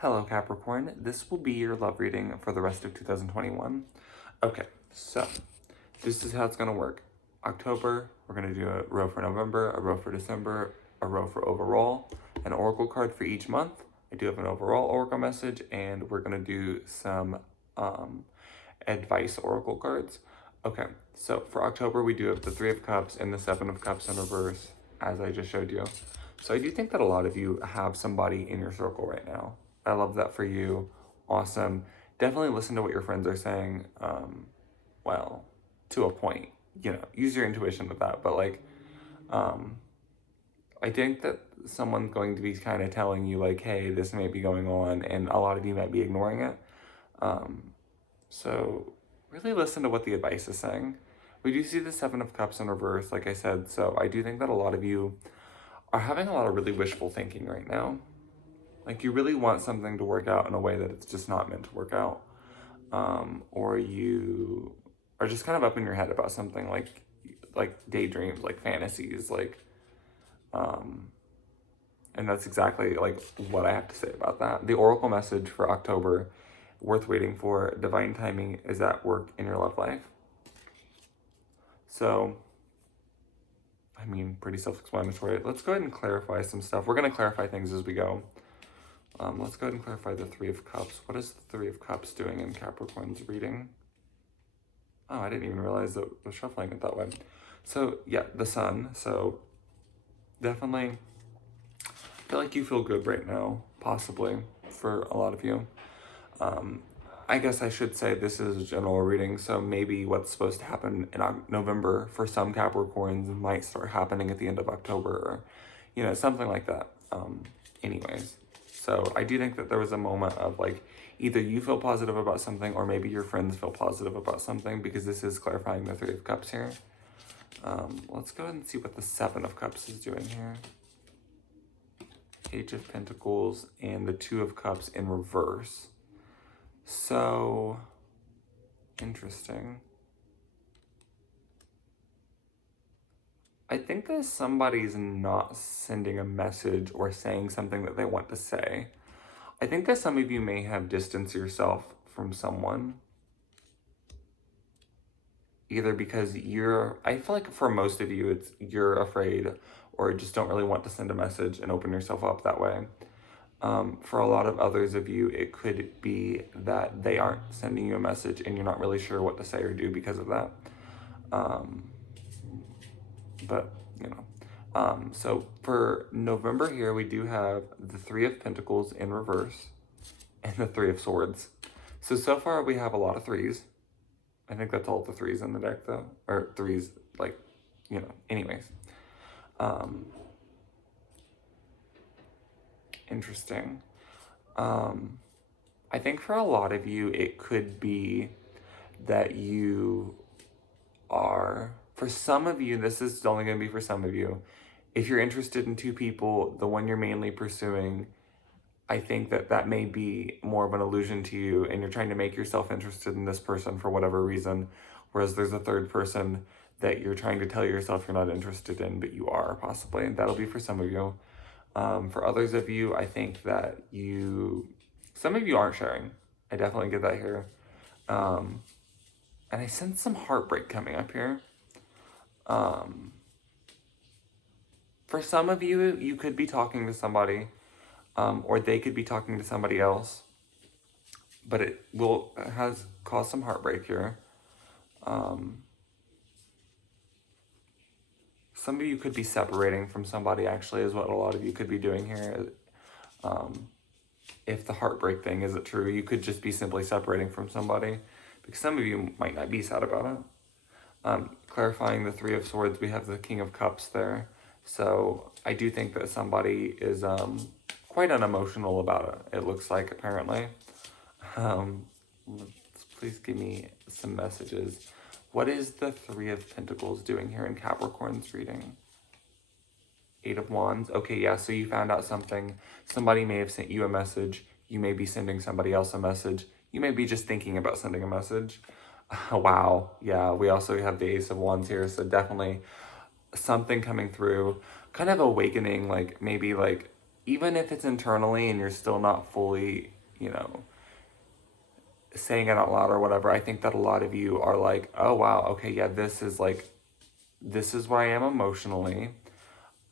Hello, Capricorn. This will be your love reading for the rest of 2021. Okay, so this is how it's going to work. October, we're going to do a row for November, a row for December, a row for overall, an oracle card for each month. I do have an overall oracle message, and we're going to do some advice oracle cards. Okay, so for October, we do have the Three of Cups and the Seven of Cups in reverse, as I just showed you. So I do think that a lot of you have somebody in your circle right now. I love that for you. Awesome. Definitely listen to what your friends are saying. Well, to a point, use your intuition with that. But I think that someone's going to be kind of telling you like, hey, this may be going on, and a lot of you might be ignoring it. So really listen to what the advice is saying. We do see the Seven of Cups in reverse, like I said. So I do think that a lot of you are having a lot of really wishful thinking right now. Like you really want something to work out in a way that it's just not meant to work out. Or you are just kind of up in your head about something like daydreams, like fantasies, and that's exactly like what I have to say about that. The oracle message for October, worth waiting for, divine timing is at work in your love life. So, I mean, pretty self-explanatory. Let's go ahead and clarify some stuff. We're going to clarify things as we go. Let's go ahead and clarify the Three of Cups. What is the Three of Cups doing in Capricorn's reading? Oh, I didn't even realize that I was shuffling it that way. So, yeah, the Sun. So, definitely feel like you feel good right now, possibly, for a lot of you. I guess I should say this is a general reading, so maybe what's supposed to happen in November for some Capricorns might start happening at the end of October, or, something like that. Anyways, so I do think that there was a moment of like, either you feel positive about something or maybe your friends feel positive about something, because this is clarifying the Three of Cups here. Let's go ahead and see what the Seven of Cups is doing here. Page of Pentacles and the Two of Cups in reverse. So, interesting. I think that somebody's not sending a message or saying something that they want to say. I think that some of you may have distanced yourself from someone. Either because I feel like for most of you, you're afraid or just don't really want to send a message and open yourself up that way. For a lot of others of you, it could be that they aren't sending you a message and you're not really sure what to say or do because of that. So for November here, we do have the Three of Pentacles in reverse and the Three of Swords. So far we have a lot of threes. I think that's all the threes in the deck though, or threes, anyways. Interesting. I think for a lot of you, it could be that you are, for some of you, this is only going to be for some of you, if you're interested in two people, the one you're mainly pursuing, I think that may be more of an illusion to you, and you're trying to make yourself interested in this person for whatever reason, whereas there's a third person that you're trying to tell yourself you're not interested in, but you are, possibly, and that'll be for some of you. For others of you, I think that some of you aren't sharing. I definitely get that here. And I sense some heartbreak coming up here. For some of you, you could be talking to somebody, or they could be talking to somebody else, but it has caused some heartbreak here. Some of you could be separating from somebody, actually, is what a lot of you could be doing here. If the heartbreak thing isn't true, you could just be simply separating from somebody, because some of you might not be sad about it. Clarifying the Three of Swords, we have the King of Cups there. So I do think that somebody is quite unemotional about it, it looks like, apparently. Please give me some messages. What is the Three of Pentacles doing here in Capricorn's reading? Eight of Wands. Okay, yeah, so you found out something. Somebody may have sent you a message. You may be sending somebody else a message. You may be just thinking about sending a message. Wow, yeah, we also have the Ace of Wands here, so definitely something coming through, kind of awakening, like maybe like even if it's internally and you're still not fully, you know, saying it out loud or whatever, I think that a lot of you are like, oh wow, okay, yeah, this is where I am emotionally.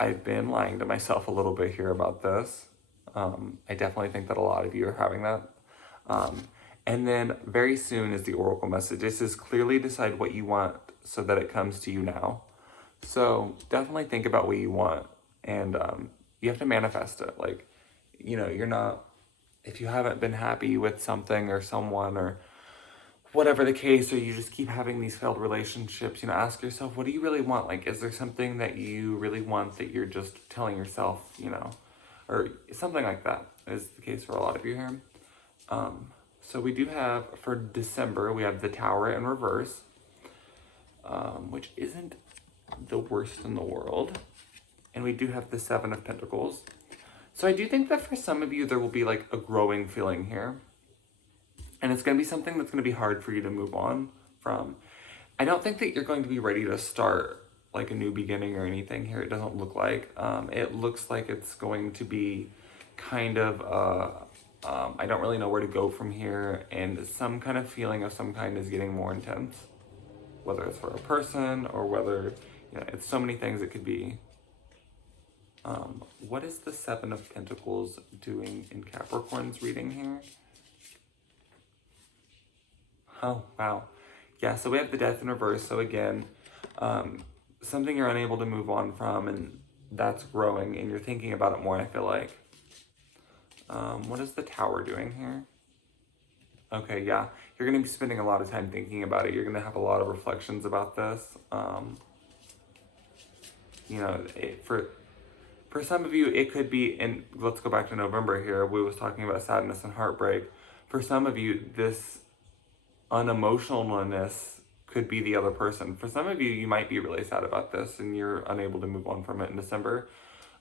I've been lying to myself a little bit here about this. I definitely think that a lot of you are having that. And then very soon is the oracle message. This is clearly decide what you want so that it comes to you now. So definitely think about what you want, and you have to manifest it. Like, you know, you're not, if you haven't been happy with something or someone or whatever the case, or you just keep having these failed relationships, you know, ask yourself, what do you really want? Like, is there something that you really want that you're just telling yourself, you know, or something like that is the case for a lot of you here. So we do have, for December, we have the Tower in reverse, which isn't the worst in the world. And we do have the Seven of Pentacles. So I do think that for some of you, there will be like a growing feeling here. And it's going to be something that's going to be hard for you to move on from. I don't think that you're going to be ready to start like a new beginning or anything here. It doesn't look like. It looks like it's going to be kind of, I don't really know where to go from here. And some kind of feeling of some kind is getting more intense. Whether it's for a person or whether, you know, it's so many things it could be. What is the Seven of Pentacles doing in Capricorn's reading here? Oh, wow. Yeah, so we have the Death in reverse. So again, something you're unable to move on from, and that's growing, and you're thinking about it more, I feel like. What is the Tower doing here? Okay, yeah. You're going to be spending a lot of time thinking about it. You're going to have a lot of reflections about this. You know, for some of you, it could be, and let's go back to November here. We was talking about sadness and heartbreak. For some of you, this unemotionalness could be the other person. For some of you, you might be really sad about this and you're unable to move on from it in December.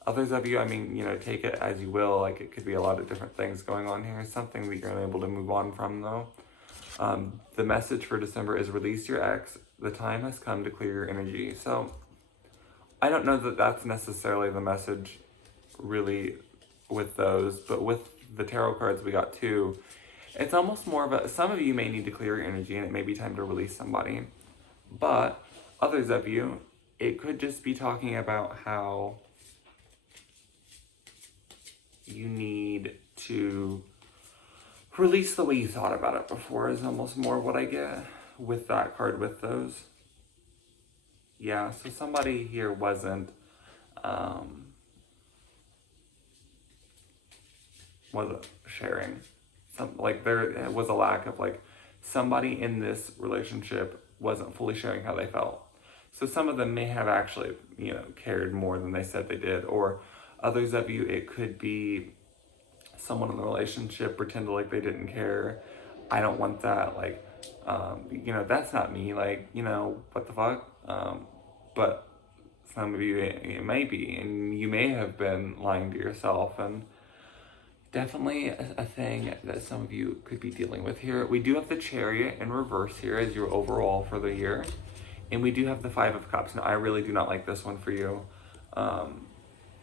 Others of you, I mean, you know, take it as you will. Like, it could be a lot of different things going on here. Something that you're unable to move on from, though. The message for December is release your ex. The time has come to clear your energy. So I don't know that that's necessarily the message really with those, but with the tarot cards we got too, it's almost more of a, some of you may need to clear your energy and it may be time to release somebody. But others of you, it could just be talking about how you need to release the way you thought about it before is almost more what I get with that card with those. Yeah, so somebody here wasn't sharing. Like, there was a lack of, like, somebody in this relationship wasn't fully sharing how they felt. So some of them may have actually, you know, cared more than they said they did. Or others of you, it could be someone in the relationship pretended like they didn't care. I don't want that. Like, you know, that's not me. Like, you know, what the fuck? But some of you, it may be. And you may have been lying to yourself. And definitely a thing that some of you could be dealing with here. We do have the Chariot in reverse here as your overall for the year. And we do have the Five of Cups. Now, I really do not like this one for you.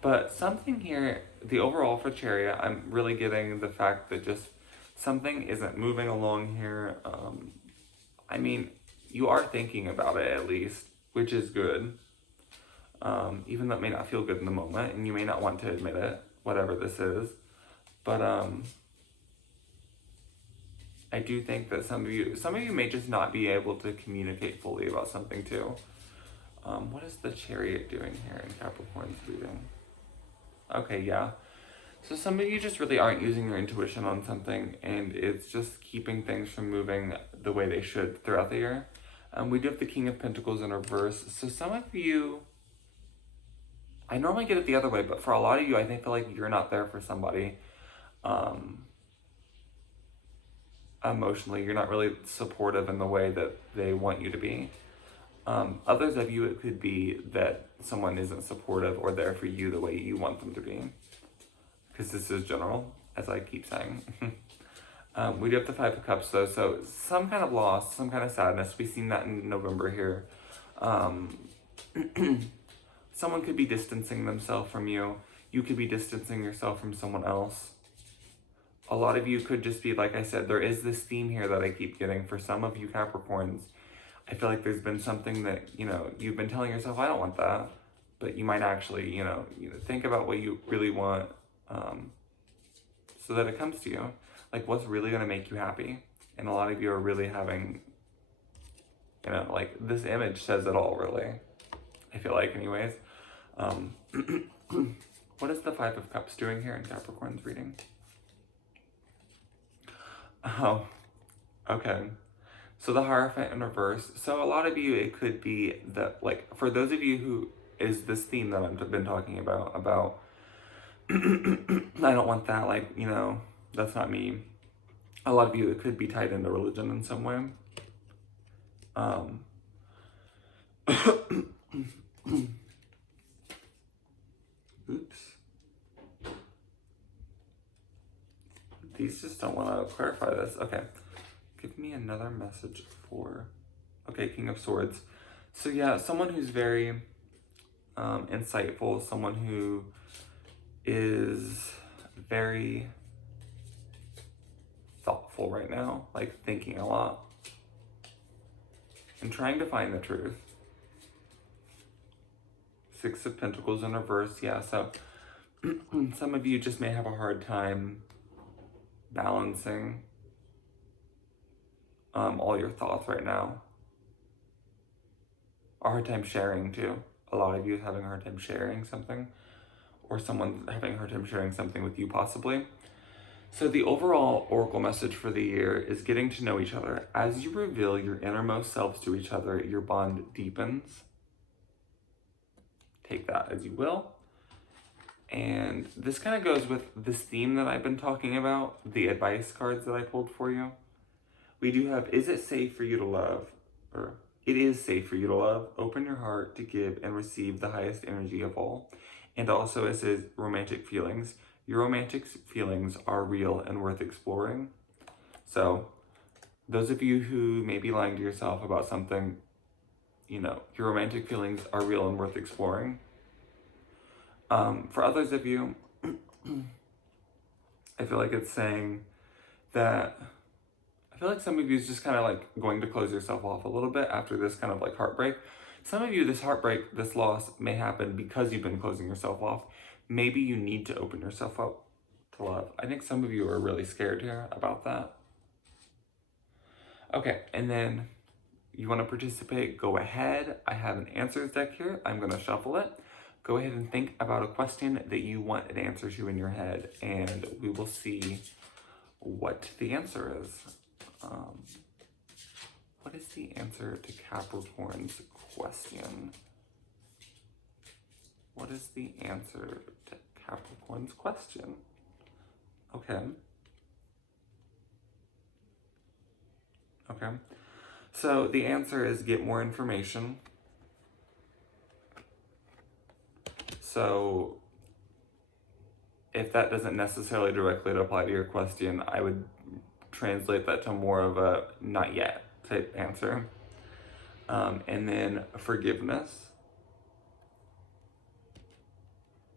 But something here, the overall for Chariot, I'm really getting the fact that just something isn't moving along here. I mean, you are thinking about it at least, which is good. Even though it may not feel good in the moment, and you may not want to admit it, whatever this is. But I do think that some of you may just not be able to communicate fully about something too. What is the Chariot doing here in Capricorn's reading? Okay, yeah. So some of you just really aren't using your intuition on something, and it's just keeping things from moving the way they should throughout the year. We do have the King of Pentacles in reverse. So some of you, I normally get it the other way, but for a lot of you, I think feel like you're not there for somebody. Emotionally, you're not really supportive in the way that they want you to be. Others of you, it could be that someone isn't supportive or there for you the way you want them to be. Because this is general, as I keep saying. We do have the Five of Cups though, so some kind of loss, some kind of sadness. We've seen that in November here. Someone could be distancing themselves from you. You could be distancing yourself from someone else. A lot of you could just be, like I said, there is this theme here that I keep getting. For some of you Capricorns, I feel like there's been something that, you know, you've been telling yourself, I don't want that. But you might actually, you know, think about what you really want, so that it comes to you. Like, what's really going to make you happy? And a lot of you are really having, you know, like, this image says it all, really. I feel like, anyways. What is the Five of Cups doing here in Capricorn's reading? Oh, okay. So the Hierophant in reverse. So a lot of you, it could be that, like, for those of you who is this theme that I've been talking about I don't want that, like, you know, that's not me. A lot of you, it could be tied into religion in some way. Oops. These just don't want to clarify this. Okay. Give me another message for... Okay, King of Swords. So yeah, someone who's very insightful, someone who is very thoughtful right now, like thinking a lot and trying to find the truth. Six of Pentacles in reverse. Yeah, so some of you just may have a hard time balancing all your thoughts right now. A hard time sharing too. A lot of you having a hard time sharing something, or someone having a hard time sharing something with you possibly. So the overall oracle message for the year is getting to know each other. As you reveal your innermost selves to each other, your bond deepens. Take that as you will. And this kind of goes with this theme that I've been talking about, the advice cards that I pulled for you. We do have, is it safe for you to love? Or, it is safe for you to love. Open your heart to give and receive the highest energy of all. And also it says romantic feelings. Your romantic feelings are real and worth exploring. So those of you who may be lying to yourself about something, you know, your romantic feelings are real and worth exploring. For others of you, I feel like it's saying that, I feel like some of you is just kind of like going to close yourself off a little bit after this kind of like heartbreak. Some of you, this heartbreak, this loss may happen because you've been closing yourself off. Maybe you need to open yourself up to love. I think some of you are really scared here about that. Okay, and then you want to participate, go ahead. I have an answers deck here. I'm going to shuffle it. Go ahead and think about a question that you want an answer to in your head, and we will see what the answer is. What is the answer to Capricorn's question? What is the answer to Capricorn's question? Okay. Okay. So the answer is get more information. So if that doesn't necessarily directly apply to your question, I would translate that to more of a not yet type answer. And then forgiveness,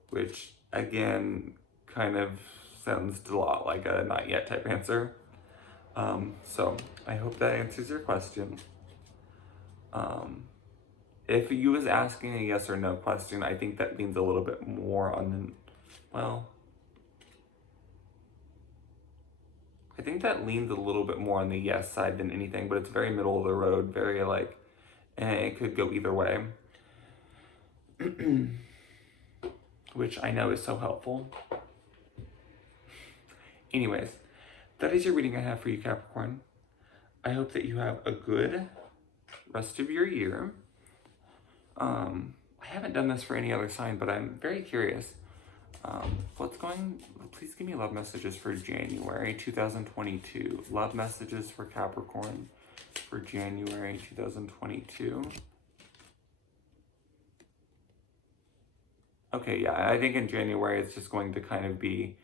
which again kind of sounds a lot like a not yet type answer. So I hope that answers your question. If you was asking a yes or no question, I think that leans a little bit more on the, well, I think that leans a little bit more on the yes side than anything, but it's very middle of the road, very like, it could go either way. Which I know is so helpful. Anyways, that is your reading I have for you, Capricorn. I hope that you have a good rest of your year. I haven't done this for any other sign, but I'm very curious. Please give me love messages for January 2022. Love messages for Capricorn for January 2022. Okay, yeah, I think in January it's just going to kind of be,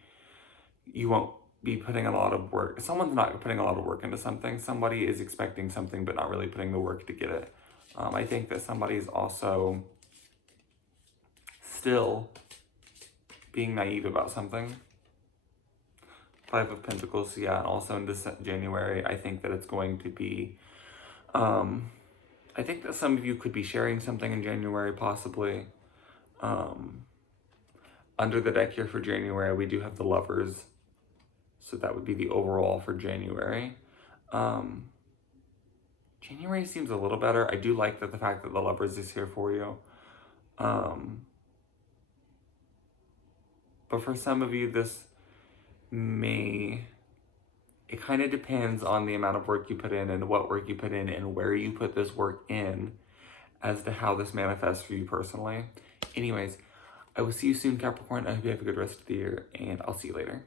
you won't be putting a lot of work. Someone's not putting a lot of work into something. Somebody is expecting something but not really putting the work to get it. I think that somebody is also still being naive about something. 5 of Pentacles, yeah, and also in January, I think that it's going to be, I think that some of you could be sharing something in January, possibly. Under the deck here for January, we do have the Lovers, so that would be the overall for January. January seems a little better. I do like that the fact that the Lovers is here for you. But for some of you, this it kind of depends on the amount of work you put in and what work you put in and where you put this work in as to how this manifests for you personally. Anyways, I will see you soon, Capricorn. I hope you have a good rest of the year, and I'll see you later.